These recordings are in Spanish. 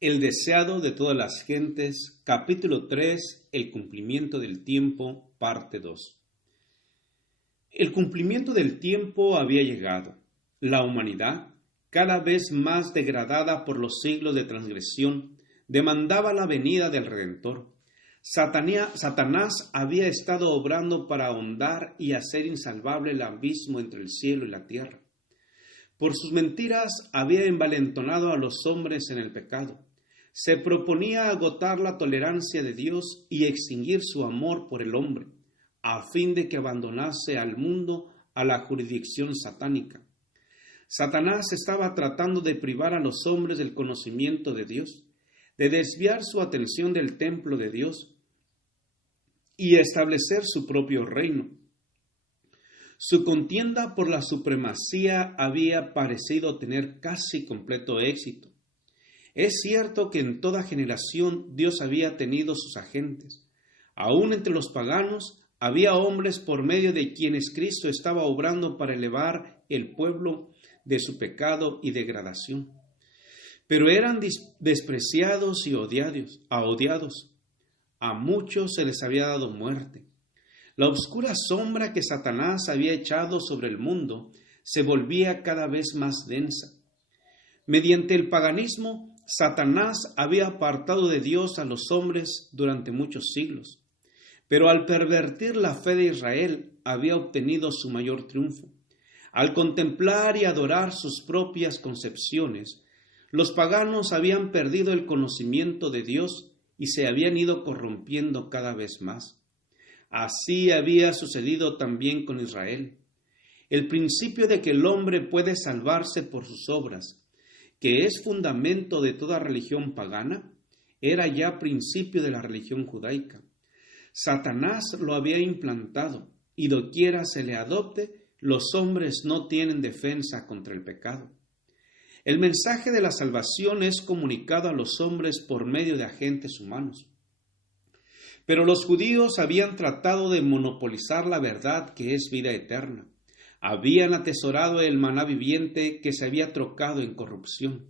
El deseado de todas las gentes, capítulo 3, el cumplimiento del tiempo, parte 2. El cumplimiento del tiempo había llegado. La humanidad, cada vez más degradada por los siglos de transgresión, demandaba la venida del Redentor. Satanás había estado obrando para ahondar y hacer insalvable el abismo entre el cielo y la tierra. Por sus mentiras había envalentonado a los hombres en el pecado. Se proponía agotar la tolerancia de Dios y extinguir su amor por el hombre, a fin de que abandonase al mundo a la jurisdicción satánica. Satanás estaba tratando de privar a los hombres del conocimiento de Dios, de desviar su atención del templo de Dios y establecer su propio reino. Su contienda por la supremacía había parecido tener casi completo éxito. Es cierto que en toda generación Dios había tenido sus agentes. Aún entre los paganos había hombres por medio de quienes Cristo estaba obrando para elevar el pueblo de su pecado y degradación. Pero eran despreciados y odiados. A muchos se les había dado muerte. La oscura sombra que Satanás había echado sobre el mundo se volvía cada vez más densa. Mediante el paganismo, Satanás había apartado de Dios a los hombres durante muchos siglos, pero al pervertir la fe de Israel había obtenido su mayor triunfo. Al contemplar y adorar sus propias concepciones, los paganos habían perdido el conocimiento de Dios y se habían ido corrompiendo cada vez más. Así había sucedido también con Israel. El principio de que el hombre puede salvarse por sus obras, que es fundamento de toda religión pagana, era ya principio de la religión judaica. Satanás lo había implantado, y doquiera se le adopte, los hombres no tienen defensa contra el pecado. El mensaje de la salvación es comunicado a los hombres por medio de agentes humanos. Pero los judíos habían tratado de monopolizar la verdad que es vida eterna. Habían atesorado el maná viviente que se había trocado en corrupción.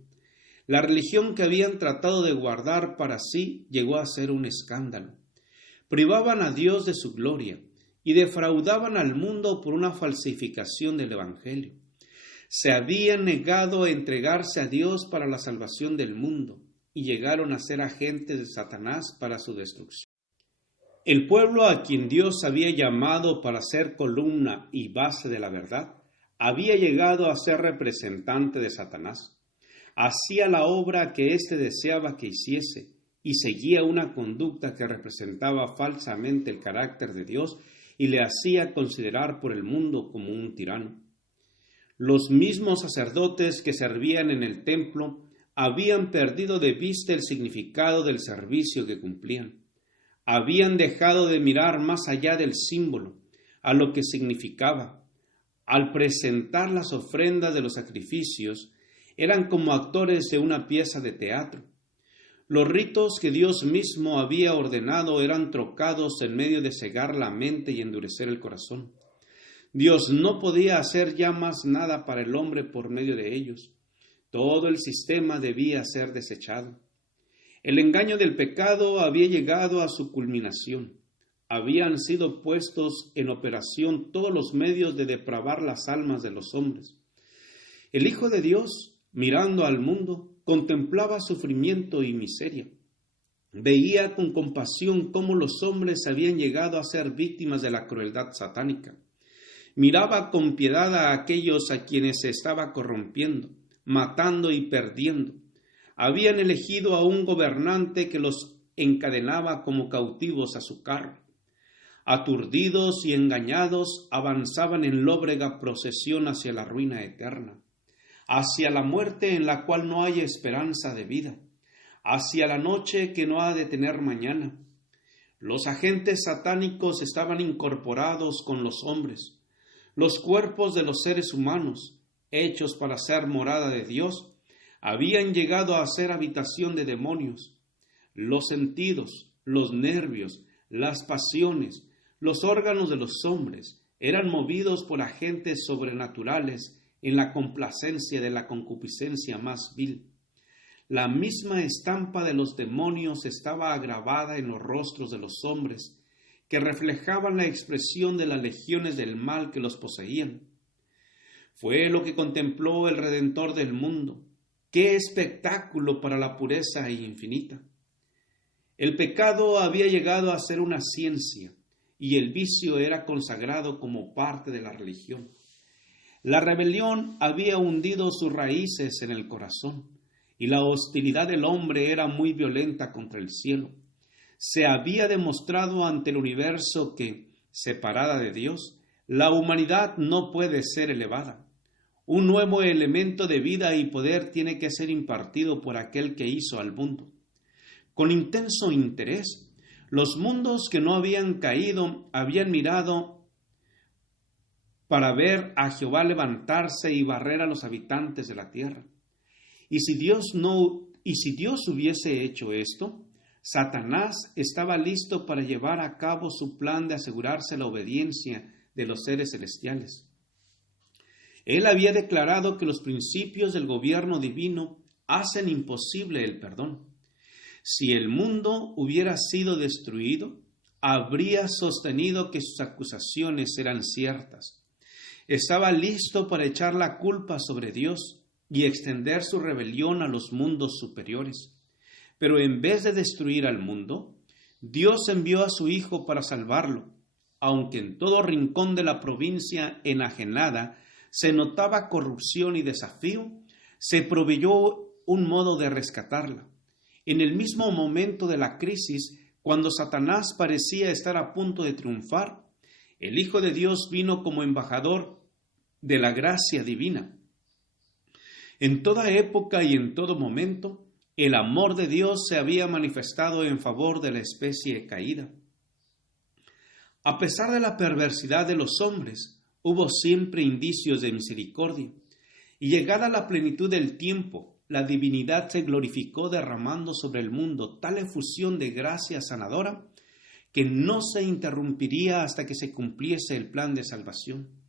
La religión que habían tratado de guardar para sí llegó a ser un escándalo. Privaban a Dios de su gloria y defraudaban al mundo por una falsificación del Evangelio. Se habían negado a entregarse a Dios para la salvación del mundo y llegaron a ser agentes de Satanás para su destrucción. El pueblo a quien Dios había llamado para ser columna y base de la verdad, había llegado a ser representante de Satanás. Hacía la obra que éste deseaba que hiciese y seguía una conducta que representaba falsamente el carácter de Dios y le hacía considerar por el mundo como un tirano. Los mismos sacerdotes que servían en el templo habían perdido de vista el significado del servicio que cumplían. Habían dejado de mirar más allá del símbolo, a lo que significaba. Al presentar las ofrendas de los sacrificios, eran como actores de una pieza de teatro. Los ritos que Dios mismo había ordenado eran trocados en medio de cegar la mente y endurecer el corazón. Dios no podía hacer ya más nada para el hombre por medio de ellos. Todo el sistema debía ser desechado. El engaño del pecado había llegado a su culminación. Habían sido puestos en operación todos los medios de depravar las almas de los hombres. El Hijo de Dios, mirando al mundo, contemplaba sufrimiento y miseria. Veía con compasión cómo los hombres habían llegado a ser víctimas de la crueldad satánica. Miraba con piedad a aquellos a quienes se estaba corrompiendo, matando y perdiendo. Habían elegido a un gobernante que los encadenaba como cautivos a su carro. Aturdidos y engañados, avanzaban en lóbrega procesión hacia la ruina eterna, hacia la muerte en la cual no hay esperanza de vida, hacia la noche que no ha de tener mañana. Los agentes satánicos estaban incorporados con los hombres. Los cuerpos de los seres humanos, hechos para ser morada de Dios, habían llegado a ser habitación de demonios. Los sentidos, los nervios, las pasiones, los órganos de los hombres eran movidos por agentes sobrenaturales en la complacencia de la concupiscencia más vil. La misma estampa de los demonios estaba grabada en los rostros de los hombres, que reflejaban la expresión de las legiones del mal que los poseían. Fue lo que contempló el Redentor del mundo. ¡Qué espectáculo para la pureza infinita! El pecado había llegado a ser una ciencia, y el vicio era consagrado como parte de la religión. La rebelión había hundido sus raíces en el corazón, y la hostilidad del hombre era muy violenta contra el cielo. Se había demostrado ante el universo que, separada de Dios, la humanidad no puede ser elevada. Un nuevo elemento de vida y poder tiene que ser impartido por aquel que hizo al mundo. Con intenso interés, los mundos que no habían caído habían mirado para ver a Jehová levantarse y barrer a los habitantes de la tierra. Y si Dios hubiese hecho esto, Satanás estaba listo para llevar a cabo su plan de asegurarse la obediencia de los seres celestiales. Él había declarado que los principios del gobierno divino hacen imposible el perdón. Si el mundo hubiera sido destruido, habría sostenido que sus acusaciones eran ciertas. Estaba listo para echar la culpa sobre Dios y extender su rebelión a los mundos superiores. Pero en vez de destruir al mundo, Dios envió a su Hijo para salvarlo, aunque en todo rincón de la provincia enajenada se notaba corrupción y desafío, se proveyó un modo de rescatarla. En el mismo momento de la crisis, cuando Satanás parecía estar a punto de triunfar, el Hijo de Dios vino como embajador de la gracia divina. En toda época y en todo momento, el amor de Dios se había manifestado en favor de la especie caída. A pesar de la perversidad de los hombres, hubo siempre indicios de misericordia, y llegada la plenitud del tiempo, la divinidad se glorificó derramando sobre el mundo tal efusión de gracia sanadora que no se interrumpiría hasta que se cumpliese el plan de salvación.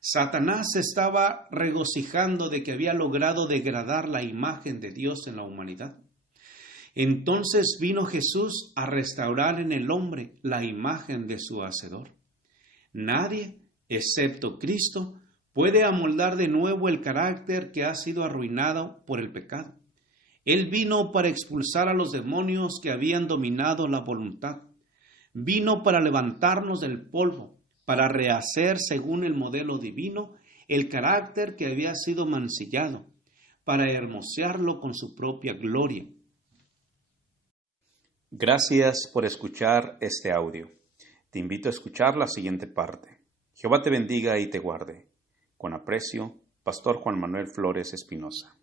Satanás se estaba regocijando de que había logrado degradar la imagen de Dios en la humanidad. Entonces vino Jesús a restaurar en el hombre la imagen de su Hacedor. Nadie, excepto Cristo, puede amoldar de nuevo el carácter que ha sido arruinado por el pecado. Él vino para expulsar a los demonios que habían dominado la voluntad. Vino para levantarnos del polvo, para rehacer según el modelo divino el carácter que había sido mancillado, para hermosearlo con su propia gloria. Gracias por escuchar este audio. Te invito a escuchar la siguiente parte. Jehová te bendiga y te guarde. Con aprecio, Pastor Juan Manuel Flores Espinosa.